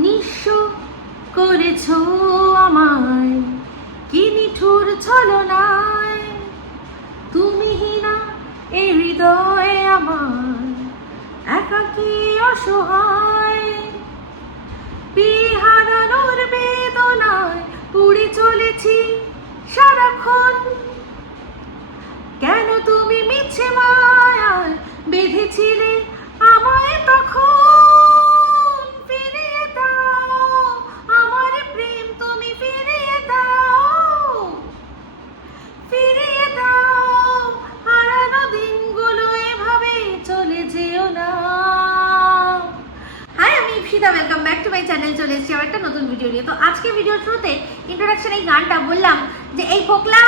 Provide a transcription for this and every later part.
নিঃস্ব করেছ আমায় কি নিঠুর ছলনায়, তুমিহীনা এই হৃদয়ে আমার একাকী অসহায়, হারানোর বেদনায় পুড়ে চলেছি সারাক্ষণ। কেন তুমি মিছে মায়ায় বেঁধেছিলে আমায় তখন? ফিরিয়ে দাও আমার প্রেম, তুমি ফিরিয়ে দাও, ফিরিয়ে দাও হারানো দিনগুলো, এভাবে চলে যেও না। হাই, আমি Ipsita, welcome back to my channel. চলে এসেছি আবার একটা নতুন ভিডিও নিয়ে। তো আজকে ভিডিওর শুরুতে ইন্ট্রোডাকশন এই গানটা বললাম যে এই ফোকলা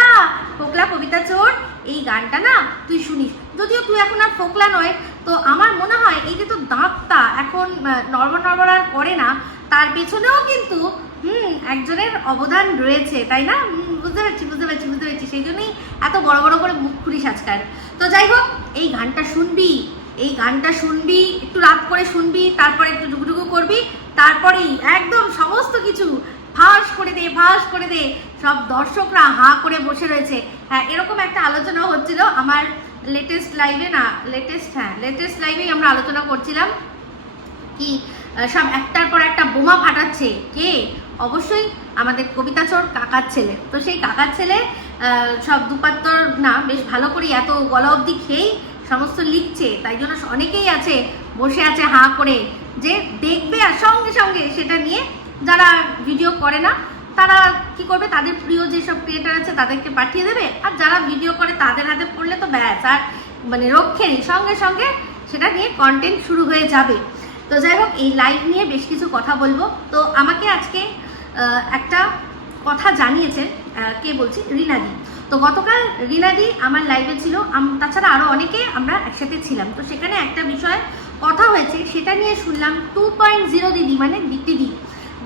ফোকলা কবিতা চোর, এই গানটা না তুই শুনিস। যদিও তুই এখন আর ফোকলা নয়, তো আমার মনে হয় এই যে তোর দাঁতটা এখন নড়বড় আর করে না, তার পেছনেও কিন্তু একজনের অবদান রয়েছে, তাই না? বুঝতে পারছি। সেই জন্যই এত বড় বড় করে মুখ খুলিস আজকাল। তো যাই হোক, এই গানটা শুনবি, একটু রাত করে শুনবি, তারপরে একটু ডুগুডুগু করবি, তারপরেই একদম সমস্ত কিছু ফাঁস করে দে। সব দর্শকরা হাঁ করে বসে রয়েছে। হ্যাঁ, এরকম একটা আলোচনা হচ্ছিল আমার লেটেস্ট লাইভেই আমরা আলোচনা করছিলাম কি সব একটার পর একটা বোমা ফাটাচ্ছে। কে? অবশ্যই আমাদের কবিতা চোর কাকার ছেলে। তো সেই কাকার ছেলে সব দুপাত্তর না, বেশ ভালো করে এত গলা অবধি খেয়েই সমস্ত লিখছে, তাই জন্য অনেকেই আছে বসে আছে হাঁ করে যে দেখবে, আর সঙ্গে সঙ্গে সেটা নিয়ে যারা ভিডিও করে না তারা কি করবে, তাদের প্রিয় যেসব ক্রিয়েটার আছে তাদেরকে পাঠিয়ে দেবে, আর যারা ভিডিও করে তাদের হাতে পড়লে তো ব্যাস, আর মানে রক্ষেরই সঙ্গে সঙ্গে সেটা নিয়ে কন্টেন্ট শুরু হয়ে যাবে। তো যাই হোক, এই লাইভ নিয়ে বেশ কিছু কথা বলবো। তো আমাকে আজকে একটা কথা জানিয়েছে, কে বলছি, রিনাদি। তো গতকাল রিনাদি আমার লাইভে ছিল, তাছাড়া আরও অনেকে আমরা একসাথে ছিলাম। তো সেখানে একটা বিষয় কথা হয়েছে, সেটা নিয়ে শুনলাম 2.0 দিদি, মানে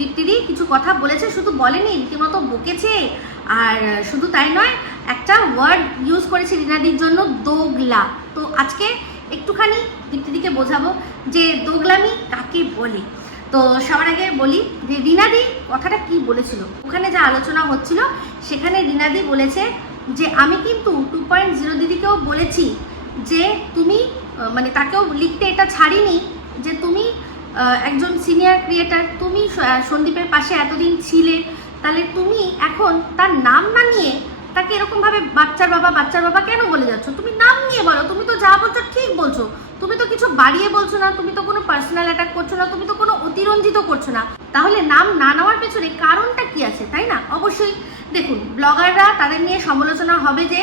দীপ্তিদি কিছু কথা বলেছে, শুধু বলেনি, রীতিমতো বকেছে। আর শুধু তাই নয়, একটা ওয়ার্ড ইউজ করেছে রিনাদির জন্য, দোগলা। তো আজকে একটুখানি দীপ্তিদিকে বোঝাবো যে দোগলামি কাকে বলে। তো সবার আগে বলি যে রিনাদি কথাটা কি বলেছিল। ওখানে যা আলোচনা হচ্ছিল সেখানে রিনাদি বলেছে যে আমি কিন্তু 2.0 দিদিকেও বলেছি যে তুমি, মানে তাকেও লিখতে এটা ছাড়িনি যে তুমি একজন সিনিয়র ক্রিয়েটার, তুমি সন্দীপের পাশে এতদিন ছিলে, তাহলে তুমি এখন তার নাম না নিয়ে তাকে এরকমভাবে বাচ্চার বাবা কেন বলে যাচ্ছ? তুমি নাম নিয়ে বলো, তুমি তো যা বলছো ঠিক বলছো, তুমি তো কিছু বাড়িয়ে বলছো না, তুমি তো কোনো পার্সোনাল অ্যাটাক করছো না, তুমি তো কোনো অতিরঞ্জিত করছো না, তাহলে নাম না নেওয়ার পেছনে কারণটা কি আছে, তাই না? অবশ্যই দেখুন, ব্লগাররা তাদের নিয়ে সমালোচনা হবে যে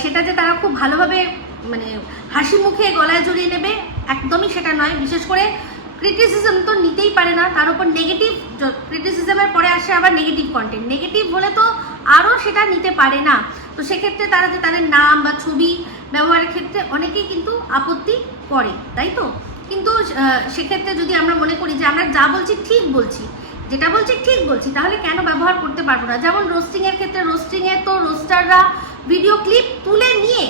সেটা যে তারা খুব ভালোভাবে মানে হাসি মুখে গলায় জড়িয়ে নেবে, একদমই সেটা নয়। বিশেষ করে ক্রিটিসিজম তো নিতেই পারে না, তার উপর নেগেটিভ ক্রিটিসিজমের পরে আসে আবার নেগেটিভ কন্টেন্ট, নেগেটিভ হলে তো আরও সেটা নিতে পারে না। তো সেক্ষেত্রে তারা যে তাদের নাম বা ছবি ব্যবহারের ক্ষেত্রে অনেকেই কিন্তু আপত্তি করে, তাই তো? কিন্তু সেক্ষেত্রে যদি আমরা মনে করি যে আমরা যা বলছি ঠিক বলছি, যেটা বলছি ঠিক বলছি, তাহলে কেন ব্যবহার করতে পারবো না? যেমন রোস্টিংয়ের ক্ষেত্রে, রোস্টিংয়ে তো রোস্টাররা ভিডিও ক্লিপ তুলে নিয়ে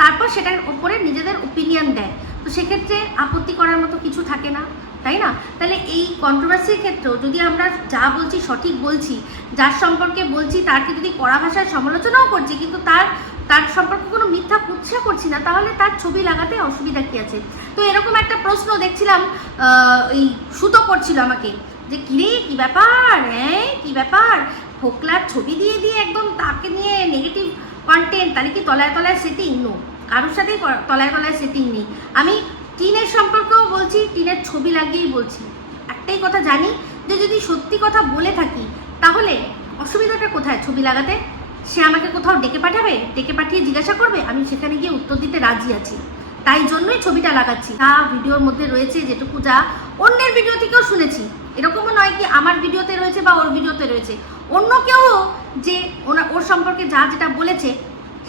তারপর সেটার উপরে নিজেদের ওপিনিয়ন দেয়, তো সেক্ষেত্রে আপত্তি করার মতো কিছু থাকে না, তাই না? তাহলে এই কন্ট্রোভার্সির ক্ষেত্রেও যদি আমরা যা বলছি সঠিক বলছি, যার সম্পর্কে বলছি তারকে যদি কড়া ভাষায় সমালোচনাও করছি, কিন্তু তার সম্পর্কে কোনো মিথ্যা কুৎসা করছি না, তাহলে তার ছবি লাগাতে অসুবিধা কী আছে? তো এরকম একটা প্রশ্ন দেখছিলাম, এই সুতো করছিল আমাকে যে কিরে কী ব্যাপার, হ্যাঁ কী ব্যাপার, ফোকলার ছবি দিয়ে একদম তাকে নিয়ে নেগেটিভ কন্টেন্ট, তাহলে কি তলায় সেটিং? নো, কারোর সাথেই তলায় সেটিং নেই। আমি টিনের সম্পর্কেও বলছি, টিনের ছবি লাগিয়েই বলছি। একটাই কথা জানি যে যদি সত্যি কথা বলে থাকি তাহলে অসুবিধাটা কোথায় ছবি লাগাতে? সে আমাকে কোথাও ডেকে পাঠিয়ে জিজ্ঞাসা করবে, আমি সেখানে গিয়ে উত্তর দিতে রাজি আছি, তাই জন্যই ছবিটা লাগাচ্ছি। যা ভিডিওর মধ্যে রয়েছে, যেটুকু যা অন্যের ভিডিও থেকেও শুনেছি, এরকমও নয় কি আমার ভিডিওতে রয়েছে বা ওর ভিডিওতে রয়েছে, অন্য কেউ যে ওর সম্পর্কে যেটা বলেছে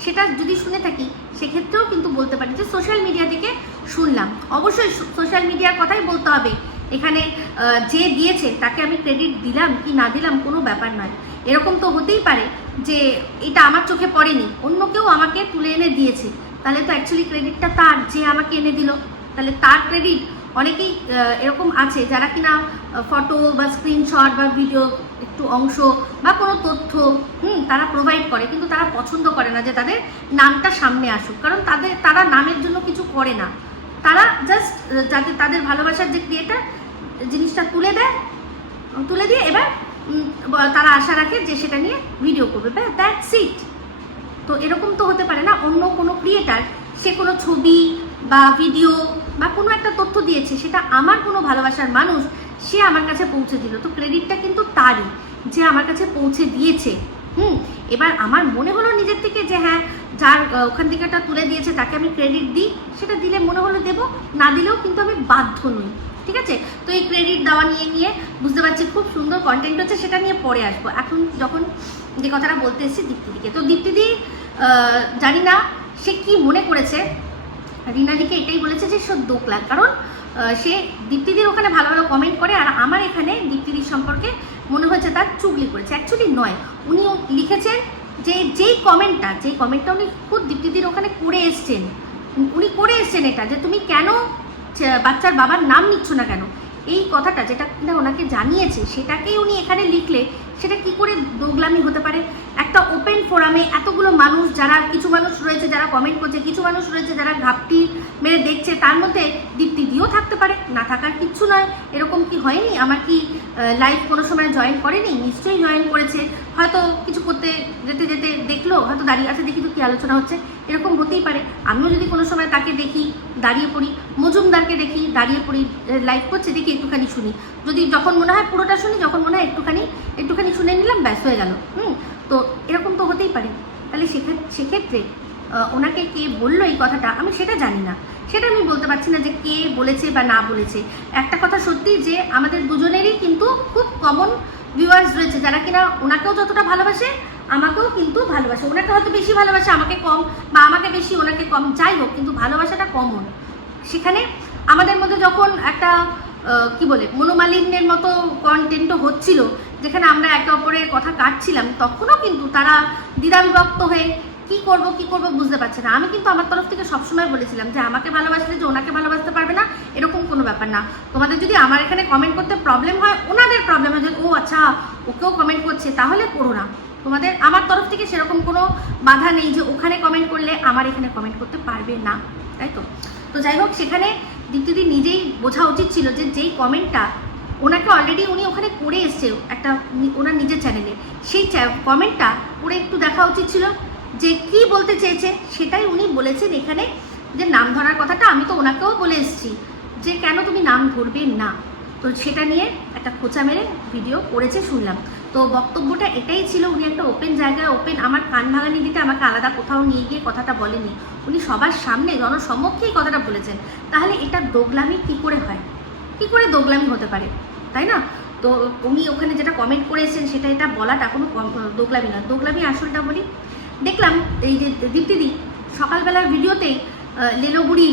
সেটা যদি শুনে থাকি, সেক্ষেত্রেও কিন্তু বলতে পারি যে সোশ্যাল মিডিয়া থেকে শুনলাম। অবশ্যই সোশ্যাল মিডিয়ার কথাই বলতে হবে, এখানে যে দিয়েছে তাকে আমি ক্রেডিট দিলাম কি না দিলাম কোনো ব্যাপার নয়। এরকম তো হতেই পারে যে এটা আমার চোখে পড়েনি, অন্য কেউ আমাকে তুলে এনে দিয়েছে, তাহলে তো অ্যাকচুয়ালি ক্রেডিটটা তার, যে আমাকে এনে দিল, তাহলে তার ক্রেডিট অনেকেই এরকম আছে যারা কিনা ফটো বা স্ক্রিনশট বা ভিডিও একটু অংশ বা কোনো তথ্য তারা প্রোভাইড করে, কিন্তু তারা পছন্দ করে না যে তাদের নামটা সামনে আসুক, কারণ তারা নামের জন্য কিছু করে না, তারা জাস্ট যাতে তাদের ভালোবাসার যে ক্রিয়েটার জিনিসটা তুলে দিয়ে এবার তারা আশা রাখে যে সেটা নিয়ে ভিডিও করবে, দ্যাটস ইট। তো এরকম তো হতে পারে না অন্য কোনো ক্রিয়েটার সে কোনো ছবি বা ভিডিও বা কোনো একটা তথ্য দিয়েছে, সেটা আমার কোনো ভালোবাসার মানুষ সে আমার কাছে পৌঁছে দিল, তো ক্রেডিটটা কিন্তু তারই যে আমার কাছে পৌঁছে দিয়েছে। এবার আমার মনে হলো নিজের থেকে যে হ্যাঁ যার ওখান থেকে একটা তুলে দিয়েছে তাকে আমি ক্রেডিট দিই, সেটা দিলে মনে হলো দেবো, না দিলেও কিন্তু আমি বাধ্য নই, ঠিক আছে। তো এই ক্রেডিট দেওয়া নিয়ে বুঝতে পারছি খুব সুন্দর কন্টেন্ট হচ্ছে, সেটা নিয়ে পরে আসবো। এখন যখন যে কথাটা বলতে এসেছি দীপ্তিদিকে, তো দীপ্তিদি জানি না সে কি মনে করেছে, রিনাদিকে এটাই বলেছে যে সে দোকলা, কারণ সে দীপ্তিদির ওখানে ভালো ভালো কমেন্ট করে, আর আমার এখানে দীপ্তিদির সম্পর্কে মনে হয়েছে তার চুগলি করেছে। অ্যাকচুয়ালি নয়, উনি লিখেছেন যে যেই কমেন্টটা উনি খুব দীপ্তিদির ওখানে করে এসছেন, এটা যে তুমি কেন বাচ্চার বাবার নাম নিচ্ছ না কেন, এই কথাটা যেটা কিনা ওনাকে জানিয়েছে সেটাকেই উনি এখানে লিখলে সেটা কি করে দোগলামি হতে পারে? একটা ওপেন ফোরামে এতগুলো মানুষ, যারা কিছু মানুষ রয়েছে যারা কমেন্ট করছে, কিছু মানুষ রয়েছে যারা ঘাপটি মেরে দেখছে, তার মধ্যে দীপ্তিদিও থাকতে পারে, না থাকার কিচ্ছু নয়। এরকম কি হয়নি? আমার কি লাইভ কোনো সময় জয়েন করেনি? নিশ্চয়ই জয়েন করেছে, হয়তো কিছু করতে যেতে যেতে দেখলো, হয়তো দাঁড়িয়ে আছে, দেখি তো কী আলোচনা হচ্ছে, এরকম হতেই পারে। আমিও যদি কোনো সময় তাকে দেখি দাঁড়িয়ে পড়ি, মজুমদারকে দেখি দাঁড়িয়ে পড়ি, লাইভ করছে দেখি একটুখানি শুনি, যদি যখন মনে হয় পুরোটা শুনি, যখন মনে হয় একটুখানি শুনে নিলাম, ব্যাস হয়ে গেল। তো এরকম তো হতেই পারে। তাহলে সেক্ষেত্রে ওনাকে কে বললো এই কথাটা আমি সেটা জানি না, সেটা আমি বলতে পারছি না যে কে বলেছে বা না বলেছে। একটা কথা সত্যি যে আমাদের দুজনেরই কিন্তু খুব কমন ভিউয়ার্স রয়েছে যারা কিনা ওনাকেও যতটা ভালোবাসে আমাকেও কিন্তু ভালোবাসে, ওনাকে হয়তো বেশি ভালোবাসে আমাকে কম, বা আমাকে বেশি ওনাকে কম, যাই হোক, কিন্তু ভালোবাসাটা কমন। সেখানে আমাদের মধ্যে যখন একটা কি বলে মনোমালিন্যের মতো কন্টেন্টও হচ্ছিল, যেখানে আমরা একে অপরের কথা কাটছিলাম, তখনও কিন্তু তারা দ্বিধাবিভক্ত হয়ে কি করব বুঝতে পারছে না। আমি কিন্তু আমার তরফ থেকে সবসময় বলেছিলাম যে আমাকে ভালোবাসলে যে ওনাকে ভালোবাসতে পারবে না, এরকম কোনো ব্যাপার না। তোমাদের যদি আমার এখানে কমেন্ট করতে প্রবলেম হয়, ওনাদের প্রবলেম হয় যে ও আচ্ছা ওকেও কমেন্ট করছে, তাহলে করো না। তোমাদের আমার তরফ থেকে সেরকম কোনো বাধা নেই যে ওখানে কমেন্ট করলে আমার এখানে কমেন্ট করতে পারবে না, তাই তো। তো যাই হোক, সেখানে দীপ্তিদি নিজেই বোঝা উচিত ছিল যে যেই কমেন্টটা ওনাকে অলরেডি উনি ওখানে করে এসছে একটা ওনার নিজের চ্যানেলে, সেই কমেন্টটা পড়ে একটু দেখা উচিত ছিল যে কি বলতে চেয়েছে। সেটাই উনি বলেছেন এখানে, যে নাম ধরার কথাটা আমি তো ওনাকেও বলে এসেছি যে কেন তুমি নাম ধরবে না, তো সেটা নিয়ে একটা খোঁচা মেরে ভিডিও করেছে শুনলাম। তো বক্তব্যটা এটাই ছিল, উনি একটা ওপেন জায়গায় আমার কান ভাঙানি দিতে আমাকে আলাদা কোথাও নিয়ে গিয়ে কথাটা বলেনি, উনি সবার সামনে জনসমক্ষেই কথাটা বলেছেন। তাহলে এটা দোগলামি কি করে হয়, কি করে দোগলামি হতে পারে, তাই না? তো উনি ওখানে যেটা কমেন্ট করে এসেছেন সেটা এটা বলাটা কোনো দোগলামি না। দোগলামি আসলটা বলি, দেখলাম এই যে দীপ্তিদি সকালবেলার ভিডিওতেই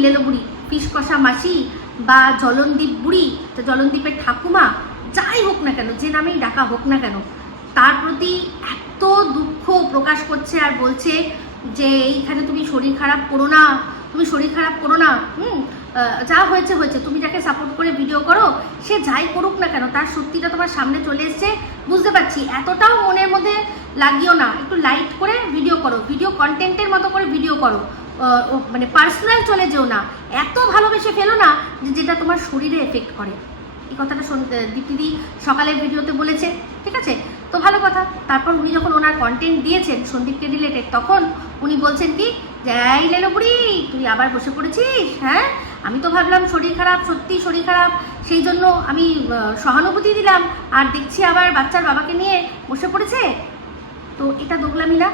লেলোবুড়ি পিস কষা মাসি বা জলনদীপ বুড়ি, তো জলনদীপের ঠাকুমা, যাই হোক না কেন, যে নামেই ডাকা হোক না কেন, তার প্রতি এত দুঃখ প্রকাশ করছে আর বলছে যে এইখানে তুমি শরীর খারাপ করো না, যা হয়েছে তুমি যাকে সাপোর্ট করে ভিডিও করো, সে যাই করুক না কেন, তার সত্যিটা তোমার সামনে চলে এসছে, বুঝতে পারছি, এতটাও মনের মধ্যে লাগিও না, একটু লাইট করে ভিডিও করো, ভিডিও কন্টেন্টের মতো করে ভিডিও করো, মানে পার্সোনাল চলে যেও না, এত ভালোবেসে ফেলো না যে যেটা তোমার শরীরে এফেক্ট করে। এই কথাটা দীপ্তিদি সকালের ভিডিওতে বলেছে, ঠিক আছে, তো ভালো কথা। তারপর উনি যখন ওনার কন্টেন্ট দিয়েছেন সন্দীপকে রিলেটেড, তখন উনি বলছেন কি, যাই লেলোবুড়ি তুই আবার বসে পড়েছিস, হ্যাঁ আমি তো ভাবলাম শরীর খারাপ, সত্যি শরীর খারাপ, সেই জন্য আমি সহানুভূতি দিলাম, আর দেখছি আবার বাচ্চার বাবাকে নিয়ে বসে পড়েছে। তো এটা দোগলামি না?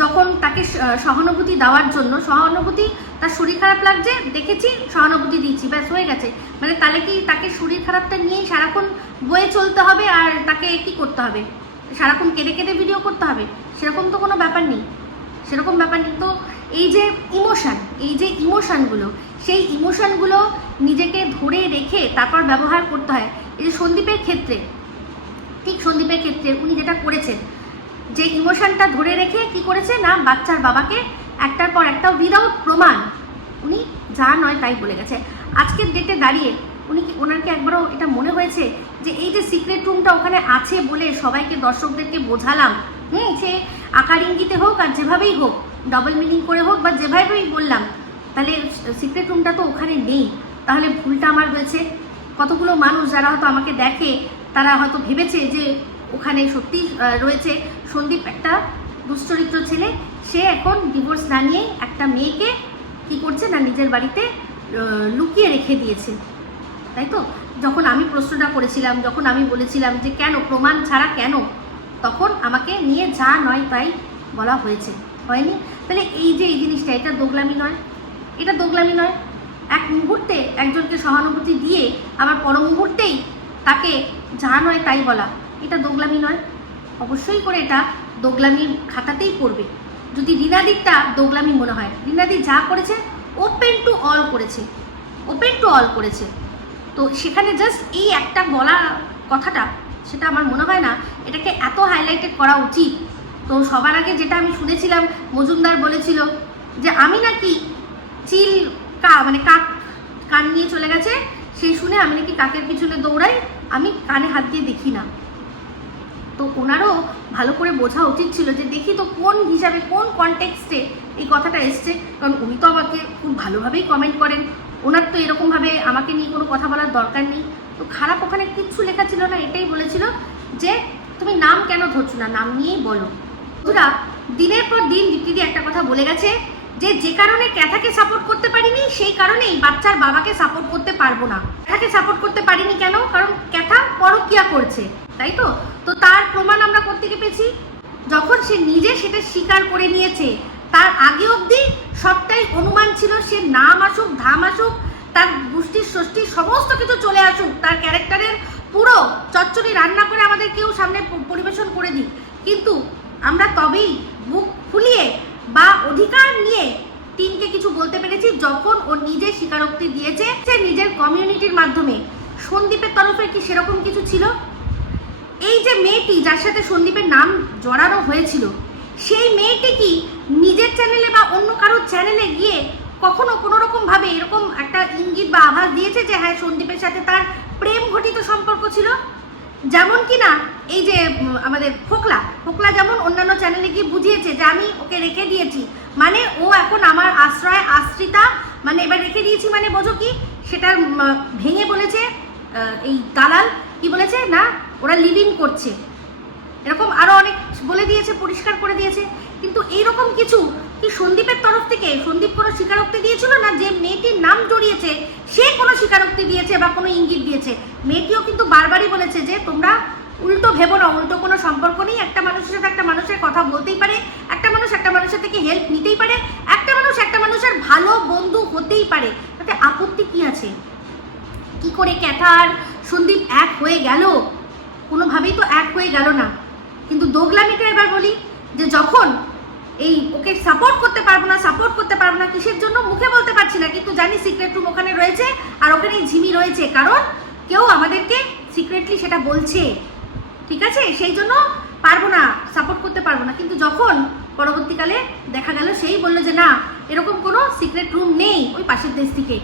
যখন তাকে সহানুভূতি দেওয়ার জন্য, তার শরীর খারাপ লাগছে দেখেছি, সহানুভূতি দিচ্ছি, ব্যাস হয়ে গেছে, মানে তাহলে কি তাকে শরীর খারাপটা নিয়েই সারাক্ষণ বয়ে চলতে হবে আর তাকে কি করতে হবে, সারাক্ষণ কেঁদে কেঁদে ভিডিও করতে হবে? সেরকম তো কোনো ব্যাপার নেই, তো এই যে ইমোশানগুলো, সেই ইমোশানগুলো নিজেকে ধরে রেখে তারপর ব্যবহার করতে হয়। এই যে সন্দীপের ক্ষেত্রে উনি যেটা করেছেন, যে ইমোশনটা ধরে রেখে কি করেছে না, বাচ্চার বাবাকে একটার পর একটা উইদাউট প্রমাণ উনি যা নয় তাই বলে গেছে। আজকের ডেটে দাঁড়িয়ে ওনার কি একবারও এটা মনে হয়েছে যে এই যে সিক্রেট রুমটা ওখানে আছে বলে সবাইকে দর্শকদেরকে বোঝালাম, সে আকার ইঙ্গিতে হোক আর যেভাবেই হোক, ডবল মিনিং করে হোক বা যেভাবেই বললাম, তাহলে সিক্রেট রুমটা তো ওখানে নেই, তাহলে ভুলটা আমার হয়েছে। কতগুলো মানুষ যারা হয়তো আমাকে দেখে তারা হয়তো ভেবেছে যে ওখানে সত্যি রয়েছে। সন্দীপ একটা দুশ্চরিত্র ছেলে, সে এখন ডিভোর্স না নিয়ে একটা মেয়েকে কি করছে না নিজের বাড়িতে লুকিয়ে রেখে দিয়েছে, তাই তো? যখন আমি প্রশ্নটা করেছিলাম, যখন আমি বলেছিলাম যে কেন প্রমাণ ছাড়া কেন, তখন আমাকে নিয়ে যা নয় তাই বলা হয়েছে, হয়নি? তাহলে এই যে এই জিনিসটা, এটা দোগলামি নয়? এটা দোগলামি নয়? এক মুহূর্তে একজনকে সহানুভূতি দিয়ে আবার পর মুহূর্তেই তাকে যা নয় তাই বলা, এটা দোগলামি নয়? অবশ্যই করে এটা দোগলামির খাতাতেই পড়বে। যদি রিনাদিরটা দোগলামি মনে হয়, রিনাদি যা করেছে ওপেন টু অল করেছে, ওপেন টু অল করেছে। তো সেখানে জাস্ট এই একটা বলা কথাটা, সেটা আমার মনে হয় না এটাকে এত হাইলাইটেড করা উচিত। তো সবার আগে যেটা আমি শুনেছিলাম, মজুমদার বলেছিল যে আমি নাকি চিল মানে কাক কান নিয়ে চলে গেছে, সেই শুনে আমি নাকি কাকের পিছনে দৌড়াই, আমি কানে হাত দিয়ে দেখি না। তো ওনারও ভালো করে বোঝা উচিত ছিল যে দেখি তো কোন হিসাবে, কোন কনটেক্সটে এই কথাটা এসছে, কারণ উনি তো আমাকে খুব ভালোভাবেই কমেন্ট করেন, ওনার তো এরকমভাবে আমাকে নিয়ে কোনো কথা বলার দরকার নেই। তো খারাপ ওখানে কিচ্ছু লেখা ছিল না, এটাই বলেছিল যে তুমি নাম কেন ধরছো না, নাম নিয়েই বলো। ওরা দিনের পর দিন দীপ্তিদি একটা কথা বলে গেছে যে যে কারণে ক্যাথাকে সাপোর্ট করতে পারিনি, সেই কারণেই বাচ্চার বাবাকে সাপোর্ট করতে পারবো না। ক্যাথাকে সাপোর্ট করতে পারিনি কেন? কারণ ক্যাথা পরকীয়া করছে, তাই তো? তো তার প্রমাণ আমরা কোত্থেকে পেয়েছি? যখন সে নিজে সেটা স্বীকার করে নিয়েছে, তার আগে অবধি সবটাই অনুমান ছিল, সে নাম আসুক ধাম আসুক, তার গোষ্ঠীর ষষ্ঠী সমস্ত কিছু চলে আসুক, তার ক্যারেক্টারের পুরো চচ্চড়ি রান্না করে আমাদের কেউ সামনে পরিবেশন করে দিই, কিন্তু আমরা তবেই বুক ফুলিয়ে বা অধিকার নিয়ে টিমকে কিছু বলতে পেরেছি যখন ও নিজে স্বীকারোক্তি দিয়েছে যে নিজের কমিউনিটির মাধ্যমে। সন্দীপের তরফে কি সেরকম কিছু ছিল? এই যে মেয়েটি যার সাথে সন্দীপের নাম জড়ানো হয়েছিল, সেই মেয়েটি কি নিজের চ্যানেলে বা অন্য কারোর চ্যানেলে গিয়ে কখনো কোনো রকমভাবে এরকম একটা ইঙ্গিত বা আভাস দিয়েছে যে হ্যাঁ সন্দীপের সাথে তার প্রেম ঘটিত সম্পর্ক ছিল? যেমন কি না এই যে আমাদের ফোকলা যেমন অন্যান্য চ্যানেলে গিয়ে বুঝিয়েছে যে আমি ওকে রেখে দিয়েছি, মানে ও এখন আমার আশ্রয় আশ্রিতা, মানে এবার রেখে দিয়েছি মানে বোঝো কি, সেটা ভেঙে বলেছে এই দালাল কি বলেছে না ওরা লিভ ইন করছে, এরকম আরো অনেক বলে দিয়েছে, পরিষ্কার করে দিয়েছে। কিন্তু এইরকম কিছু কি সন্দীপের তরফ থেকে সন্দীপ কোনো স্বীকারোক্তি দিয়েছিল না? যে মেয়েটির নাম জড়িয়েছে সে কোনো স্বীকারোক্তি দিয়েছে বা কোনো ইঙ্গিত দিয়েছে? মেয়েটিও কিন্তু বারবারই বলেছে যে তোমরা উল্টো ভেবো না, উল্টো কোনো সম্পর্ক নেই, একটা মানুষের সাথে একটা মানুষের কথা বলতেই পারে, একটা মানুষ একটা মানুষের থেকে হেল্প নিতেই পারে, একটা মানুষ একটা মানুষের ভালো বন্ধু হতেই পারে, তাতে আপত্তি কি আছে? কি করে ক্যাথা আর সন্দীপ এক হয়ে গেল? কোনোভাবেই তো এক হয়ে গেল না। কিন্তু দোগলামিটা এবার বলি যে যখন এই ওকে সাপোর্ট করতে পারবো না, কিসের জন্য মুখে বলতে পারছি না, কিন্তু জানি সিক্রেট রুম ওখানে রয়েছে আর ওখানে ঝিমি রয়েছে, কারণ কেউ আমাদেরকে সিক্রেটলি সেটা বলছে, ঠিক আছে? সেই জন্য পারবো না, সাপোর্ট করতে পারবো না। কিন্তু যখন পরবর্তীকালে দেখা গেল সেই বললো যে না এরকম কোনো সিক্রেট রুম নেই ওই পাশের দেশ থেকে,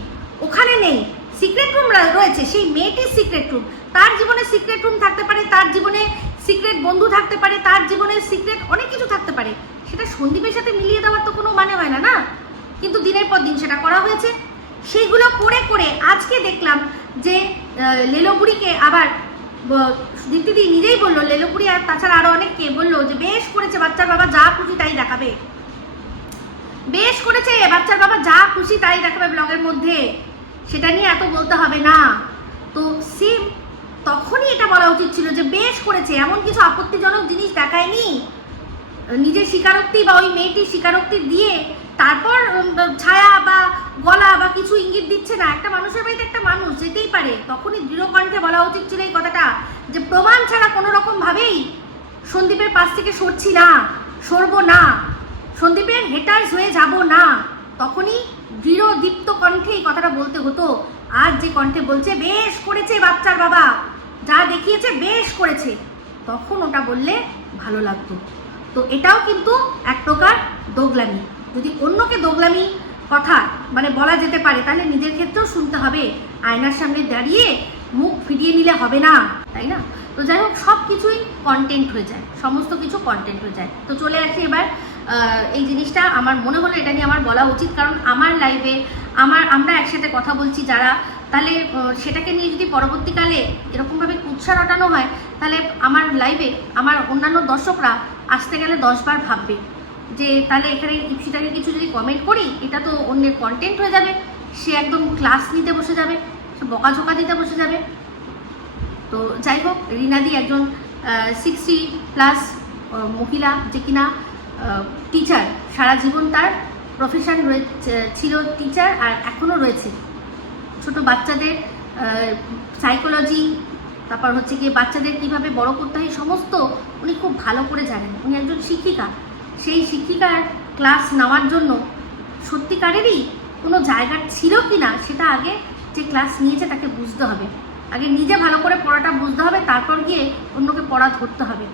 ওখানে নেই, সিক্রেট রুম রয়েছে সেই মেয়েটির সিক্রেট রুম, তার জীবনে সিক্রেট রুম থাকতে পারে, তার জীবনে সিক্রেট বন্ধু থাকতে পারে, তার জীবনে সিক্রেট অনেক কিছু থাকতে পারে, সেটা সন্দীপের সাথে মিলিয়ে দেওয়ার তো কোনো মানে হয় না, না? কিন্তু দিনের পর দিন সেটা করা হয়েছে। সেইগুলো করে করে আজকে দেখলাম যে লেলোপুরিকে আবার দীপ্তিদি নিজেই বললো, লেলোপুরি আর তাছাড়া আরো অনেককে বললো যে বেশ করেছে বাচ্চার বাবা যা খুশি তাই দেখাবে, বেশ করেছে বাচ্চার বাবা যা খুশি তাই দেখাবে ব্লগের মধ্যে, সেটা নিয়ে এত বলতে হবে না। তো সেম তখনই এটা বলা উচিত ছিল যে বেশ করেছে, এমন কিছু আপত্তিজনক জিনিস দেখায়নি, নিজের স্বীকারোক্তি বা ওই মেয়েটির স্বীকারোক্তি দিয়ে তারপর ছায়া বা গলা বা কিছু ইঙ্গিত দিচ্ছে না। একটা মানুষের বাড়িতে একটা মানুষ যেতেই পারে, তখনই দৃঢ় কণ্ঠে বলা উচিত ছিল এই কথাটা যে প্রমাণ ছাড়া কোনো রকম ভাবেই সন্দীপের পাশ থেকে সরছি না, সরবো না, সন্দীপের হেটার্স হয়ে যাব না। তখনই দৃঢ় দীপ্ত কণ্ঠে এই কথাটা বলতে হতো। আজ যে কণ্ঠে বলছে বেশ করেছে বাচ্চার বাবা যা দেখিয়েছে বেশ করেছে, তখন ওটা বললে ভালো লাগতো। তো এটাও কিন্তু এক প্রকার দোগলামি। যদি অন্যকে দোগলামি কথা মানে বলা যেতে পারে, তাহলে নিজের ক্ষেত্রেও শুনতে হবে। আয়নার সামনে দাঁড়িয়ে মুখ ফিরিয়ে নিলে হবে না, তাই না? তো যাই হোক, সব কিছুই কন্টেন্ট হয়ে যায়, সমস্ত কিছু কন্টেন্ট হয়ে যায়। তো চলে আসি এবার এই জিনিসটা আমার মনে হলো এটা নিয়ে আমার বলা উচিত, কারণ আমার লাইভে আমরা একসাথে কথা বলছি যারা, তাহলে সেটাকে নিয়ে যদি পরবর্তীকালে এরকমভাবে কুৎসা রটানো হয়, তাহলে আমার লাইভে আমার অন্যান্য দর্শকরা আসতে গেলে 10 বার ভাববে যে তাহলে এখানে ইপসিটাকে কিছু যদি কমেন্ট করি এটা তো অন্যের কন্টেন্ট হয়ে যাবে, সে একদম ক্লাস নিতে বসে যাবে, সে বকাঝোকা দিতে বসে যাবে। তো যাই হোক, রিনাদি একজন 60+ মহিলা, যে কিনা টিচার, সারা জীবন তার প্রফেশন ছিল টিচার, আর এখনও রয়েছে। ছোট বাচ্চাদের সাইকোলজি, তারপর হচ্ছে গিয়ে বাচ্চাদের কিভাবে বড় করতে হয় সমস্ত উনি খুব ভালো করে জানেন। উনি একজন শিক্ষিকা, সেই শিক্ষিকার ক্লাস নেওয়ার জন্য সত্যিকারেরই কোনো জায়গা ছিল কি না সেটা আগে যে ক্লাস নিয়েছে তাকে বুঝতে হবে। আগে নিজে ভালো করে পড়াটা বুঝতে হবে, তারপর গিয়ে অন্যকে পড়া ধরতে হবে।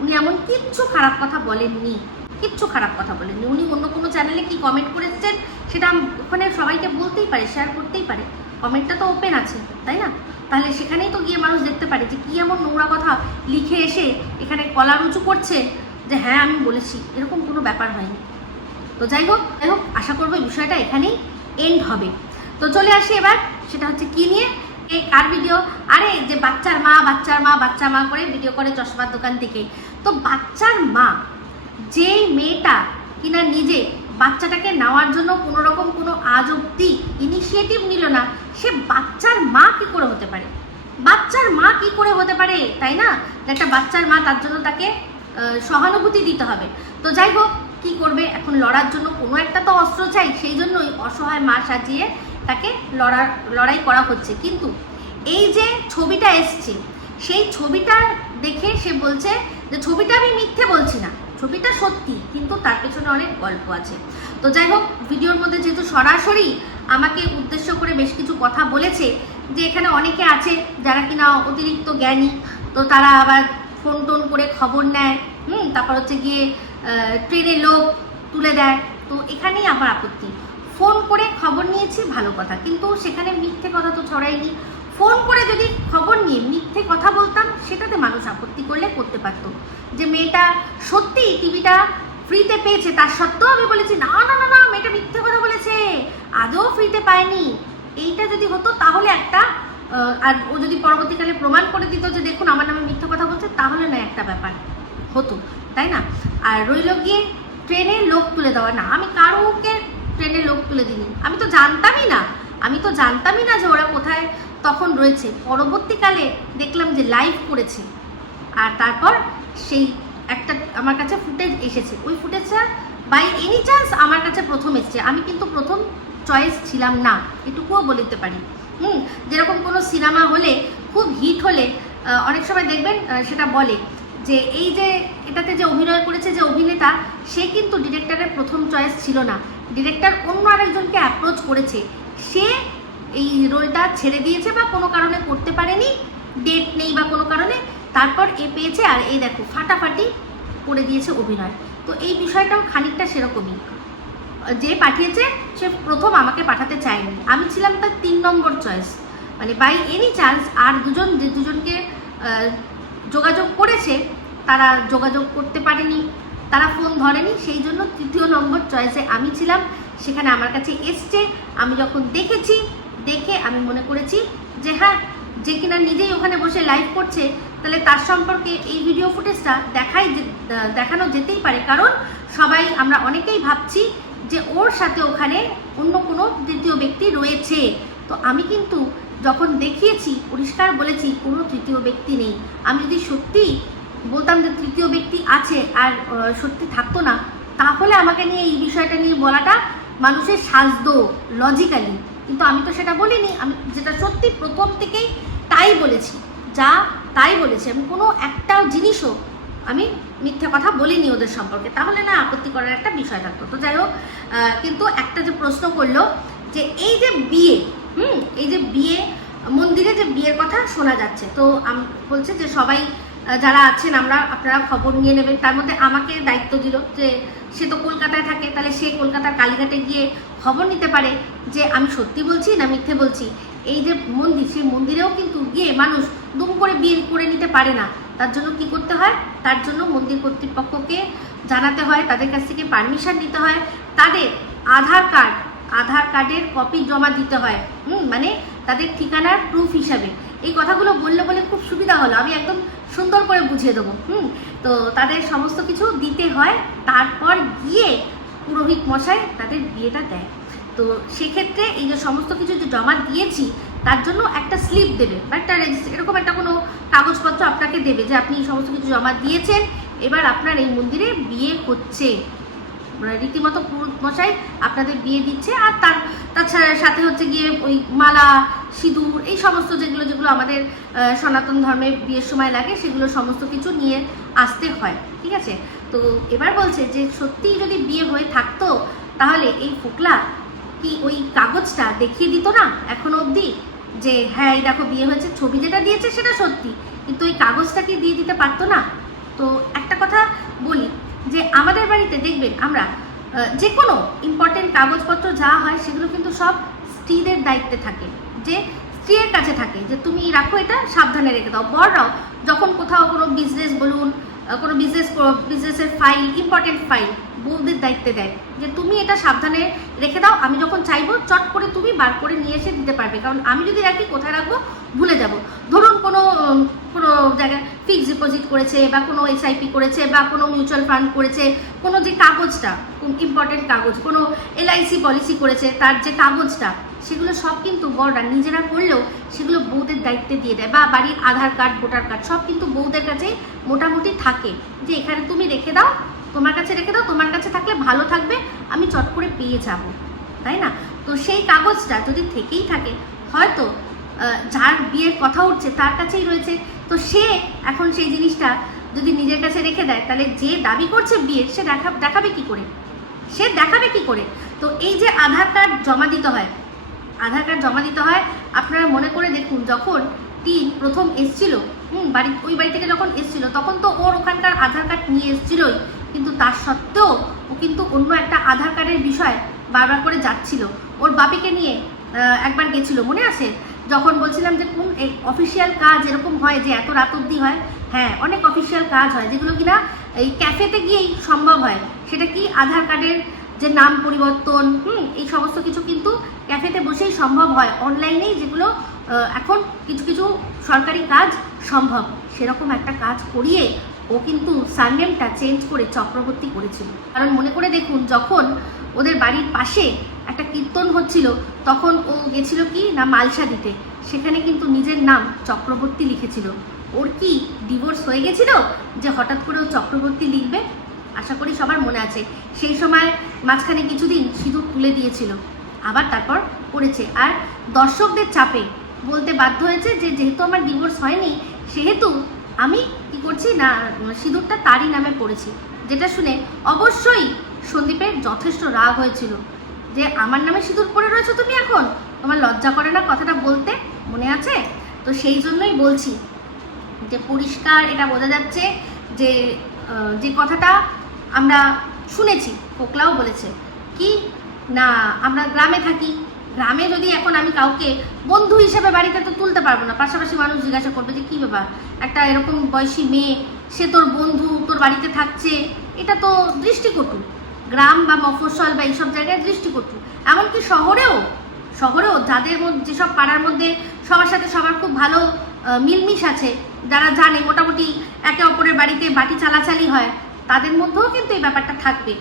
উনি এমন কিচ্ছু খারাপ কথা বলেননি, কিচ্ছু খারাপ কথা বলেননি। উনি অন্য কোনো চ্যানেলে কি কমেন্ট করেছেন সেটা ওখানে সবাইকে বলতেই পারে, শেয়ার করতেই পারে, কমেন্টটা তো ওপেন আছে, তাই না? তাহলে সেখানেই তো গিয়ে মানুষ দেখতে পারে যে কী এমন নোংরা কথা লিখে এসে এখানে কলার উঁচু করছে যে হ্যাঁ আমি বলেছি, এরকম কোনো ব্যাপার হয়নি। তো যাই হোক, আশা করবো এই বিষয়টা এখানেই এন্ড হবে। তো চলে আসি এবার, সেটা হচ্ছে কি নিয়ে, কার ভিডিও? আরে যে বাচ্চার মা বাচ্চার মা বাচ্চা মা করে ভিডিও করে চশমার দোকান থেকে। তো বাচ্চার মা, যে মেয়েটা কিনা নিজে বাচ্চাটাকে নেওয়ার জন্য কোনো রকম কোনো আজ অব্দি ইনিশিয়েটিভ নিল না, সে বাচ্চার মা কি করে হতে পারে? বাচ্চার মা কি করে হতে পারে, তাই না? একটা বাচ্চার মা, তার জন্য তাকে সহানুভূতি দিতে হবে। তো যাই হোক, কি করবে এখন? লড়ার জন্য কোনো একটা তো অস্ত্র চাই, সেই জন্যই অসহায় মা সাজিয়ে তাকে লড়াই করা হচ্ছে। কিন্তু এই যে ছবিটা এসছে, সেই ছবিটা দেখে সে বলছে যে ছবিটা আমি মিথ্যে বলছি না, ছবিটা সত্যি, কিন্তু তার পেছনে অনেক গল্প আছে। তো যাই হোক, ভিডিওর মধ্যে যেহেতু সরাসরি আমাকে উদ্দেশ্য করে বেশ কিছু কথা বলেছে, যে এখানে অনেকে আছে যারা কিনা অতিরিক্ত জ্ঞানী, তো তারা আবার ফোন টোন করে খবর নেয়, তারপর হচ্ছে গিয়ে ট্রেনে লোক তুলে দেয়। তো এখানেই আমার আপত্তি। ফোন করে খবর নিয়েছি ভালো কথা, কিন্তু সেখানে মিথ্যে কথা তো ছড়াইনি। ফোন করে যদি খবর নিয়ে মিথ্যে কথা বলতাম, সেটাতে মানুষ আপত্তি করলে করতে পারতো। যে মেয়েটা সত্যি টিভিটা ফ্রিতে পেয়েছে, তার সত্ত্বেও আমি বলেছি না না না না মেয়েটা মিথ্যে কথা বলেছে, আদৌ ফ্রিতে পায়নি। এইটা যদি হতো তাহলে একটা, আর ও যদি পরবর্তীকালে প্রমাণ করে দিত যে দেখুন আমার নামে মিথ্যে কথা বলছে, তাহলে না একটা ব্যাপার হতো, তাই না? আর রইল গিয়ে ট্রেনে লোক তুলে দেওয়া, না আমি কারোকে ট্রেনে লোক তুলে দিইনি, আমি তো জানতামই না যে ওরা কোথায় তখন রয়েছে। পরবর্তীকালে দেখলাম যে লাইভ করেছে, আর তারপর সেই একটা আমার কাছে ফুটেজ এসেছে, ওই ফুটেজটা বাই এনি চান্স আমার কাছে প্রথম এসছে। আমি কিন্তু প্রথম চয়েস ছিলাম না, এটুকুও বলতে পারি। যেরকম কোনো সিনেমা হলে খুব হিট হলে অনেক সময় দেখবেন সেটা বলে যে এই যে এটাতে যে অভিনয় করেছে যে অভিনেতা, সে কিন্তু ডিরেক্টরের প্রথম চয়েস ছিল না, ডিরেক্টর অন্য আরেকজনকে অ্যাপ্রোচ করেছে, সে এই রোলটা ছেড়ে দিয়েছে বা কোনো কারণে করতে পারেনি, ডেট নেই বা কোনো কারণে, তারপর এ পেয়েছে আর এই দেখো ফাটাফাটি করে দিয়েছে অভিনয়। তো এই বিষয়টাও খানিকটা সেরকমই, যে পাঠিয়েছে সে প্রথম আমাকে পাঠাতে চায়নি, আমি ছিলাম তার 3 নম্বর চয়েস। মানে বাই এনি চান্স আর যে দুজনকে যোগাযোগ করেছে তারা যোগাযোগ করতে পারেনি, তারা ফোন ধরেনি, সেই জন্য 3য় নম্বর চয়েসে আমি ছিলাম। সেখানে আমার কাছে এসছে, আমি যখন দেখে আমি মনে করেছি যে হ্যাঁ, যে কিনা নিজেই ওখানে বসে লাইভ করছে, তাহলে তার সম্পর্কে এই ভিডিও ফুটেজটা দেখানো যেতেই পারে। কারণ সবাই আমরা অনেকেই ভাবছি যে ওর সাথে ওখানে অন্য কোনো তৃতীয় ব্যক্তি রয়েছে। তো আমি কিন্তু যখন দেখিয়েছি পরিষ্কার বলেছি কোনো তৃতীয় ব্যক্তি নেই। আমি যদি সত্যি বলতাম যে তৃতীয় ব্যক্তি আছে আর সত্যি থাকতো না, তাহলে আমাকে নিয়ে এই বিষয়টা নিয়ে বলাটা মানুষের সাজতো লজিক্যালি, কিন্তু আমি তো সেটা বলিনি। আমি যেটা সত্যি প্রথম থেকেই তাই বলেছি, তাই বলেছি। আমি কোনো একটা জিনিসও আমি মিথ্যা কথা বলিনি ওদের সম্পর্কে, তাহলে না আপত্তি করার একটা বিষয় থাকতো। তো যাই হোক, কিন্তু একটা যে প্রশ্ন করলো যে এই যে বিয়ে, এই যে বিয়ে মন্দিরে যে বিয়ের কথা শোনা যাচ্ছে, তো বলছে যে সবাই যারা আছেন আপনারা খবর নিয়ে নেবেন। তার মধ্যে আমাকে দায়িত্ব দিল যে সে তো কলকাতায় থাকে, তাহলে সে কলকাতার কালীঘাটে গিয়ে খবর নিতে পারে যে আমি সত্যি বলছি না মিথ্যে বলছি। এই যে মন্দির, সেই মন্দিরেও কিন্তু গিয়ে মানুষ দুম করে বিয়ে করে নিতে পারে না। তার জন্য কি করতে হয়, তার জন্য মন্দির কর্তৃপক্ষকে জানাতে হয়, তাদের কাছ থেকে পারমিশন নিতে হয়, তাদের আধার কার্ডের কপি জমা দিতে হয়, মানে তাদের ঠিকানার প্রুফ হিসাবে। এই কথাগুলো বলে খুব সুবিধা হলো, আমি একদম সুন্দর করে বুঝিয়ে দেবো। তো তাদের সমস্ত কিছু দিতে হয়, তারপর গিয়ে পুরোহিত মশাই তাদের বিয়েটা দেয়। তো সেক্ষেত্রে এই যে সমস্ত কিছু যে জমা দিয়েছি তার জন্য একটা স্লিপ দেবে বা একটা এরকম একটা কোনো কাগজপত্র আপনাকে দেবে যে আপনি সমস্ত কিছু জমা দিয়েছেন, এবার আপনার এই মন্দিরে বিয়ে হচ্ছে। রীতিমতো পুরোহিত মশাই আপনাদের বিয়ে দিচ্ছে। আর তার সাথে হচ্ছে গিয়ে ওই মালা, সিঁদুর, এই সমস্ত যেগুলো আমাদের সনাতন ধর্মে বিয়ের সময় লাগে, সেগুলো সমস্ত কিছু নিয়ে আসতে হয়, ঠিক আছে। তো এবার বলছে যে সত্যিই যদি বিয়ে হয়ে থাকতো তাহলে এই ফোকলা কি ওই কাগজটা দেখিয়ে দিত না এখনো অবধি, যে হ্যাঁ এই দেখো বিয়ে হয়েছে। ছবি যেটা দিয়েছে সেটা সত্যি, কিন্তু ওই কাগজটা কি দিয়ে দিতে পারতো না? তো একটা কথা বলি যে আমাদের বাড়িতে দেখবেন আমরা যে কোনো ইম্পর্টেন্ট কাগজপত্র যা হয় সেগুলো কিন্তু সব স্ত্রীদের দায়িত্বে থাকে, যে স্ত্রীর কাছে থাকে যে তুমি রাখো, এটা সাবধানে রেখে দাও। বড়রাও যখন কোথাও কোনো বিজনেস বলুন, কোনো বিজনেসের ফাইল, ইম্পর্টেন্ট ফাইল বউদের দায়িত্বে দেয় যে তুমি এটা সাবধানে রেখে দাও, আমি যখন চাইবো চট করে তুমি বার করে নিয়ে এসে দিতে পারবে, কারণ আমি যদি রাখি কোথায় রাখবো ভুলে যাব। ধরুন কোনো জায়গায় ফিক্সড ডিপোজিট করেছে বা কোনো এসআইপি করেছে বা কোনো মিউচুয়াল ফান্ড করেছে, কোনো যে কাগজটা ইম্পর্টেন্ট কাগজ, কোনো এলআইসি পলিসি করেছে তার যে কাগজটা, সেগুলো সব কিন্তু বড়রা নিজেরা করলেও সেগুলো বউদের দায়িত্বে দিয়ে দেয়। বা বাড়ির আধার কার্ড, ভোটার কার্ড সব কিন্তু বউদের কাছেই মোটামুটি থাকে, যে এখানে তুমি রেখে দাও, তোমার কাছে রেখে দাও, তোমার কাছে থাকলে ভালো থাকবে, আমি চট করে পেয়ে যাব, তাই না? তো সেই কাগজটা যদি থেকেই থাকে, হয়তো যার বিয়ের কথা উঠছে তার কাছেই রয়েছে, তো সে এখন সেই জিনিসটা যদি নিজের কাছে রেখে দেয়, তাহলে যে দাবি করছে বিয়ের সে দেখাবে কি করে, তো এই যে আধার কার্ড জমা দিতে হয়, আপনারা মনে করে দেখুন, যখন টিন প্রথম এসছিল ওই বাড়ি থেকে যখন এসছিল, তখন তো ওর ওখানকার আধার কার্ড নিয়ে এসছিলই, কিন্তু তার সত্ত্বেও ও কিন্তু অন্য একটা আধার কার্ডের বিষয় বারবার করে যাচ্ছিল। ওর বাপিকে নিয়ে একবার গেছিল, মনে আছে? যখন বলছিলাম যে কোন অফিসিয়াল কাজ এরকম হয় যে এত রাত অবধি হয়, হ্যাঁ অনেক অফিসিয়াল কাজ হয় যেগুলো কিনা এই ক্যাফেতে গিয়েই সম্ভব হয়। সেটা কি আধার কার্ডের যে নাম পরিবর্তন, এই সমস্ত কিছু কিন্তু ক্যাফেতে বসেই সম্ভব হয়, অনলাইনেই যেগুলো এখন কিছু সরকারি কাজ সম্ভব, সেরকম একটা কাজ করিয়ে ও কিন্তু সারনেমটা চেঞ্জ করে চক্রবর্তী করেছিল। কারণ মনে করে দেখুন, যখন ওদের বাড়ির পাশে একটা কীর্তন হচ্ছিল, তখন ও গেছিল কি না মালসা দিতে, সেখানে কিন্তু নিজের নাম চক্রবর্তী লিখেছিল। ওর কি ডিভোর্স হয়ে গেছিল যে হঠাৎ করে ও চক্রবর্তী লিখবে? আশা করি সবার মনে আছে। সেই সময় মাঝখানে কিছুদিন সিঁদুর তুলে দিয়েছিল, আবার তারপর করেছে। আর দর্শকদের চাপে বলতে বাধ্য হয়েছে যে যেহেতু আমার ডিভোর্স হয়নি, সেহেতু আমি কি করছি না সিঁদুরটা তারই নামে পড়েছি, যেটা শুনে অবশ্যই সন্দীপের যথেষ্ট রাগ হয়েছিল যে আমার নামে সিঁদুর পড়ে রয়েছে তুমি, এখন তোমার লজ্জা করে না কথাটা বলতে, মনে আছে? তো সেই জন্যই বলছি যে পরিষ্কার এটা বোঝা যাচ্ছে যে যে কথাটা আমরা শুনেছি, ফোকলাও বলেছে কি না আমরা গ্রামে থাকি, গ্রামে যদি এখন আমি কাউকে বন্ধু হিসেবে বাড়িতে তো তুলতে পারবো না, পাশাপাশি মানুষ জিজ্ঞাসা করবে যে কী ব্যাপার, একটা এরকম বয়সী মেয়ে, সে তোর বন্ধু, তোর বাড়িতে থাকছে, এটা তো দৃষ্টিকটু। গ্রাম বা মফস্বল বা এইসব জায়গায় দৃষ্টিকটু। এমনকি শহরেও যাদের মধ্যে, যেসব পাড়ার মধ্যে সবার সাথে সবার খুব ভালো মিলমিশ আছে, যারা জানে মোটামুটি একে অপরের বাড়িতে বাটি চালাচালি হয়, তাদের মধ্যেও কিন্তু এই ব্যাপারটা থাকবে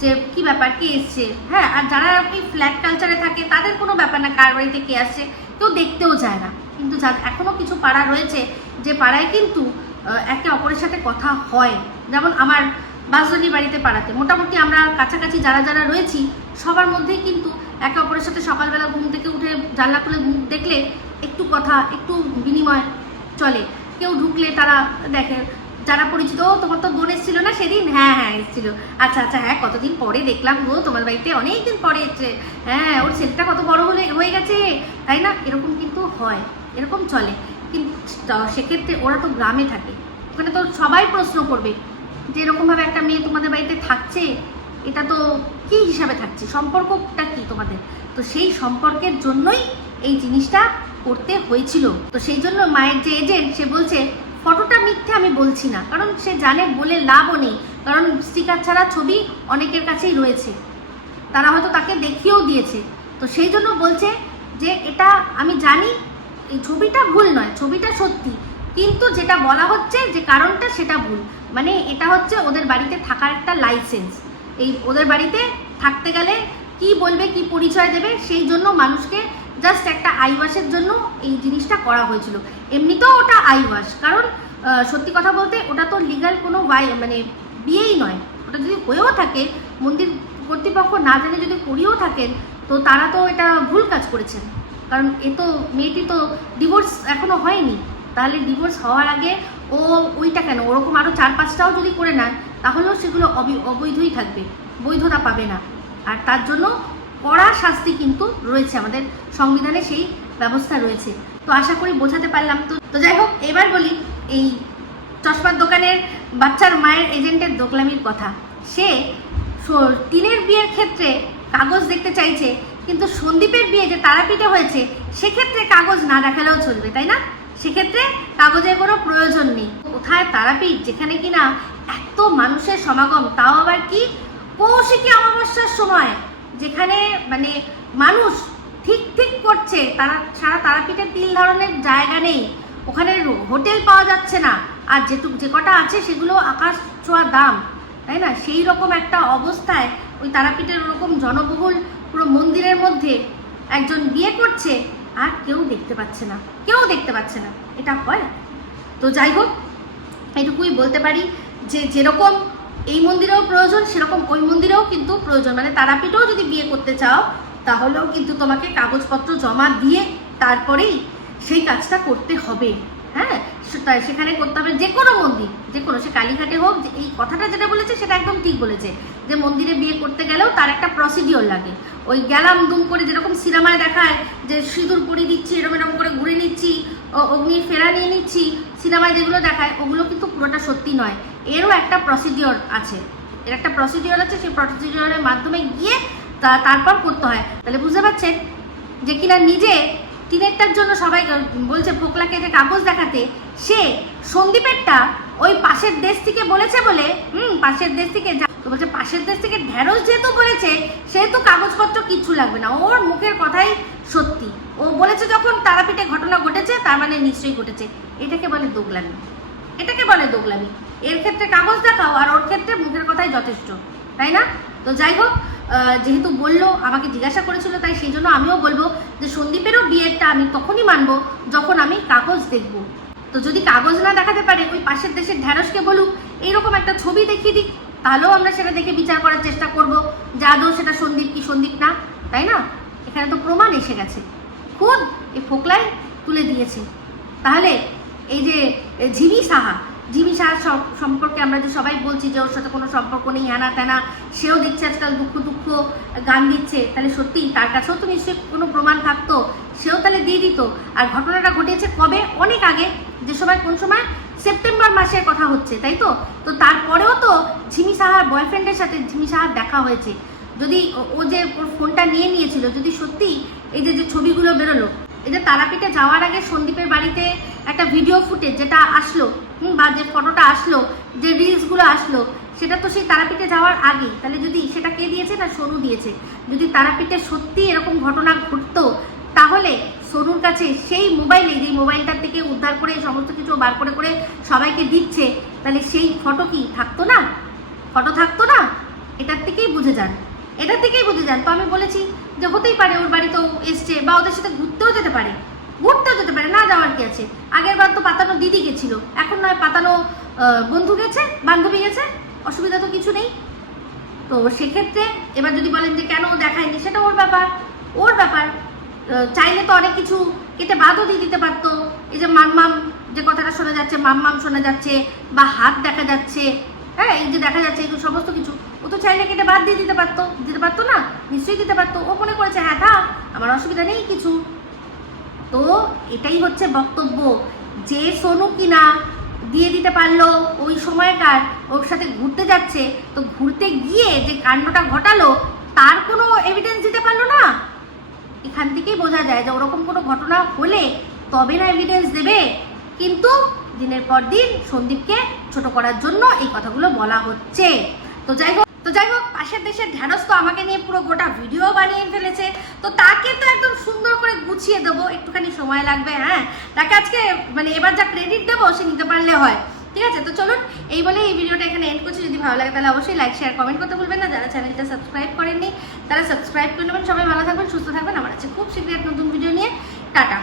যে কি ব্যাপার, কে এসছে। হ্যাঁ, আর যারা আপনি ফ্ল্যাট কালচারে থাকে তাদের কোনো ব্যাপার না, কার বাড়িতে কে আসছে কেউ দেখতেও যায় না। কিন্তু এখনও কিছু পাড়া রয়েছে যে পাড়ায় কিন্তু একে অপরের সাথে কথা হয়। যেমন আমার বাসজনীর বাড়িতে পাড়াতে মোটামুটি আমরা কাছাকাছি যারা রয়েছি, সবার মধ্যেই কিন্তু একে অপরের সাথে সকালবেলা ঘুম থেকে উঠে জানলা খুলে মুখ দেখলে একটু কথা, একটু বিনিময় চলে। কেউ ঢুকলে তারা দেখে, যারা পরিচিত, ও তোমার তো বোন এসেছিল না সেদিন, হ্যাঁ এসেছিল, আচ্ছা হ্যাঁ কতদিন পরে দেখলাম গো তোমার বাড়িতে, অনেক দিন পরে এসছে, হ্যাঁ ওর ছেলেটা কত বড় হয়ে গেছে, তাই না? এরকম কিন্তু হয়, এরকম চলে। কিন্তু সেক্ষেত্রে ওরা তো গ্রামে থাকে, ওখানে তো সবাই প্রশ্ন করবে যে এরকমভাবে একটা মেয়ে তোমাদের বাড়িতে থাকছে, এটা তো কি হিসাবে থাকছে, সম্পর্কটা কি তোমাদের? তো সেই সম্পর্কের জন্যই এই জিনিসটা করতে হয়েছিল। তো সেই জন্য মায়ের যে এজেন্ট সে বলছে ফটোটা মিথ্যে আমি বলছি না, কারণ সে জানে বলে লাভও নেই, কারণ স্টিকার ছাড়া ছবি অনেকের কাছেই রয়েছে, তারা হয়তো তাকে দেখিয়েও দিয়েছে। তো সেই জন্য বলছে যে এটা আমি জানি এই ছবিটা ভুল নয়, ছবিটা সত্যি, কিন্তু যেটা বলা হচ্ছে যে কারণটা সেটা ভুল। মানে এটা হচ্ছে ওদের বাড়িতে থাকার একটা লাইসেন্স, এই ওদের বাড়িতে থাকতে গেলে কি বলবে, কি পরিচয় দেবে, সেই জন্য মানুষকে জাস্ট একটা আইওয়াশের জন্য এই জিনিসটা করা হয়েছিল। এমনিতেও ওটা আইওয়াশ, কারণ সত্যি কথা বলতে ওটা তো লিগাল কোনো মানে বিয়েই নয়। ওটা যদি হয়েও থাকে, মন্দির কর্তৃপক্ষ না জানে যদি করিয়েও থাকেন, তো তারা তো এটা ভুল কাজ করেছেন, কারণ এ তো মেয়েটি তো ডিভোর্স এখনো হয়নি। তাহলে ডিভোর্স হওয়ার আগে ও ওইটা কেন, ওরকম আরও 4-5টাও যদি করে নেয় তাহলেও সেগুলো অবৈধই থাকবে, বৈধতা পাবে না। আর তার জন্য কড়া শাস্তি কিন্তু রয়েছে, আমাদের সংবিধানে সেই ব্যবস্থা রয়েছে। তো আশা করি বোঝাতে পারলাম। তো যাই হোক, এবার বলি এই চশমার দোকানের বাচ্চার মায়ের এজেন্টের দোকলামির কথা। সে টিনের বিয়ের ক্ষেত্রে কাগজ দেখতে চাইছে, কিন্তু সন্দীপের বিয়ে যে তারাপীঠে হয়েছে সেক্ষেত্রে কাগজ না দেখালেও চলবে, তাই না? সেক্ষেত্রে কাগজের কোনো প্রয়োজন নেই। কোথায় তারাপীঠ, যেখানে কিনা এত মানুষের সমাগম, তাও আবার কি কৌশিকী অমাবস্যার সময়, যেখানে মানে মানুষ ঠিক করছে, তারা সারা তারাপীঠে তিল ধরনের জায়গা নেই, ওখানে হোটেল পাওয়া যাচ্ছে না, আর যে কটা আছে সেগুলো আকাশ ছোঁয়া দাম, তাই না? সেই রকম একটা অবস্থায় ওই তারাপীঠের ওরকম জনবহুল পুরো মন্দিরের মধ্যে একজন বিয়ে করছে আর কেউ দেখতে পাচ্ছে না, কেউ দেখতে পাচ্ছে না, এটা হয়? তো যাই হোক, এটুকুই বলতে পারি যে যেরকম এই মন্দিরেও প্রয়োজন, সেরকম ওই মন্দিরেও কিন্তু প্রয়োজন। মানে তারাপীঠেও যদি বিয়ে করতে চাও তাহলেও কিন্তু তোমাকে কাগজপত্র জমা দিয়ে তারপরেই সেই কাজটা করতে হবে। হ্যাঁ, সেখানে করতে হবে, যে কোনো মন্দির, যে কোনো, সে কালীঘাটে হোক। যে এই কথাটা যেটা বলেছে সেটা একদম ঠিক বলেছে, যে মন্দিরে বিয়ে করতে গেলেও তার একটা প্রসিডিওর লাগে। ওই গেলাম দুম করে, যেরকম সিনেমায় দেখায় যে সিঁদুর পরিয়ে দিচ্ছি, এরকম করে ঘুরে নিচ্ছি, অগ্নির ফেরা নিয়ে নিচ্ছি, সিনেমায় যেগুলো দেখায় ওগুলো কিন্তু পুরোটা সত্যি নয়। এরও একটা প্রসিডিওর আছে, এর একটা প্রসিডিওর আছে, সেই প্রসিডিওরের মাধ্যমে গিয়ে তারপর করতে হয়। তাহলে বুঝতে পারছেন যে কিনা নিজে টিনেরটার জন্য সবাই বলছে ফোকলাকে যে কাগজ দেখাতে, সে সন্দীপেরটা ওই পাশের দেশ থেকে বলেছে বলে, পাশের দেশ থেকে তো বলছে, পাশের দেশ থেকে ঢেঁড়স যেহেতু বলেছে সেহেতু কাগজপত্র কিচ্ছু লাগবে না, ওর মুখের কথাই সত্যি, ও বলেছে যখন তারাপীঠে ঘটনা ঘটেছে তার মানে নিশ্চয়ই ঘটেছে। এটাকে বলে দোগলামি, এটাকে বলে দোগলামি। এর ক্ষেত্রে কাগজ দেখাও আর ওর ক্ষেত্রে মুখের কথাই যথেষ্ট, তাই না? তো যাই হোক, যেহেতু বললো, আমাকে জিজ্ঞাসা করেছিল, তাই সেই জন্য আমিও বলবো যে সন্দীপেরও বিয়েটা আমি তখনই মানবো যখন আমি কাগজ দেখব। তো যদি কাগজ না দেখাতে পারে, ওই পাশের দেশের ঢ্যাঁড়সকে বলুক এইরকম একটা ছবি দেখিয়ে দিক, তাহলেও আমরা সেটা দেখে বিচার করার চেষ্টা করব যে আদৌ সেটা সন্দীপ কি সন্দীপ না, তাই না? এখানে তো প্রমাণ এসে গেছে, খুদ এই ফোকলাই তুলে দিয়েছে। তাহলে এই যে ঝিমি সাহা সম্পর্কে আমরা যে সবাই বলছি যে ওর সাথে কোনো সম্পর্ক নেই, হ্যানা ত্যানা, সেও দেখছে আজকাল দুঃখ গান দিচ্ছে, তাহলে সত্যি তার কাছেও তো নিশ্চয়ই কোনো প্রমাণ থাকতো, সেও তাহলে দিয়ে দিত। আর ঘটনাটা ঘটেছে কবে? অনেক আগে, যে সময়, কোন সময়, সেপ্টেম্বর মাসের কথা হচ্ছে, তাই তো? তো তারপরেও তো ঝিমি সাহার বয়ফ্রেন্ডের সাথে ঝিমি সাহার দেখা হয়েছে। যদি ও যে ওর ফোনটা নিয়ে নিয়েছিল, যদি সত্যি এই যে ছবিগুলো বেরোলো, এই যে তারাপীঠে যাওয়ার আগে সন্দীপের বাড়িতে একটা ভিডিও ফুটেজ যেটা আসলো, বা যে ফটোটা আসলো, যে রিলসগুলো আসলো, সেটা তো সেই তারাপীঠে যাওয়ার আগে। তাহলে যদি সেটা কে দিয়েছে? না সোনু দিয়েছে। যদি তারাপীঠে সত্যি এরকম ঘটনা ঘটতো, তাহলে সোনুর কাছে সেই মোবাইলে, যে মোবাইলটার থেকে উদ্ধার করে সমস্ত কিছু বার করে সবাইকে দিচ্ছে, তাহলে সেই ফটো কি থাকতো না? ফটো থাকতো না? এটার থেকেই বুঝে যান, এটার থেকেই বুঝে যান। তো আমি বলেছি যে হতেই পারে ওর বাড়িতেও এসছে, বা ওদের সাথে ঘুরতেও যেতে পারে, না যাওয়ার কি আছে? আগের বার তো পাতানো দিদি গেছিল, এখন নয় পাতানো বন্ধু গেছে, বান্ধবী গেছে, অসুবিধা তো কিছু নেই। তো সেক্ষেত্রে এবার যদি বলেন যে কেন দেখায়নি, সেটা ওর ব্যাপার। চাইলে তো অনেক কিছু কেটে বাদও দিয়ে দিতে পারতো। এই যে মাম্মাম যে কথাটা শোনা যাচ্ছে, মাম্মাম শোনা যাচ্ছে, বা হাত দেখা যাচ্ছে, হ্যাঁ, এই যে দেখা যাচ্ছে, এই সমস্ত কিছু ও তো চাইলে কেটে বাদ দিয়ে দিতে পারতো না? নিশ্চয়ই দিতে পারতো। ও মনে করেছে হ্যাঁ থাক, আমার অসুবিধা নেই কিছু। তো এটাই হচ্ছে বক্তব্য, যে সোনু কিনা দিয়ে দিতে পারলো ওই সময়কার, ওর সাথে ঘুরতে যাচ্ছে, তো ঘুরতে গিয়ে যে কাণ্ডটা ঘটালো তার কোনো এভিডেন্স দিতে পারলো না। এখান থেকেই বোঝা যায় যে ওরকম কোনো ঘটনা হলে তবে না এভিডেন্স দেবে। কিন্তু দিনের পর দিন সন্দীপকে ছোট করার জন্য এই কথাগুলো বলা হচ্ছে। তো যাই হোক পাশের দেশের ঢ্যাঁড়স তো আমাকে নিয়ে পুরো গোটা ভিডিও বানিয়ে ফেলেছে, তো তাকে তো একদম সুন্দর করে গুছিয়ে দেবো, একটুখানি সময় লাগবে। হ্যাঁ, তাকে আজকে মানে এবার যা ক্রেডিট দেবো সে নিতে পারলে হয়। ঠিক আছে, তো চলুন এই বলে এই ভিডিওটা এখানে এন্ড করছি। যদি ভালো লাগে তাহলে অবশ্যই লাইক শেয়ার কমেন্ট করতে ভুলবেন না। যারা চ্যানেলটা সাবস্ক্রাইব করেননি তারা সাবস্ক্রাইব করে নেবেন। সবাই ভালো থাকবেন, সুস্থ থাকবেন। আমার আছে খুব শীঘ্রই এক নতুন ভিডিও নিয়ে। টাটা।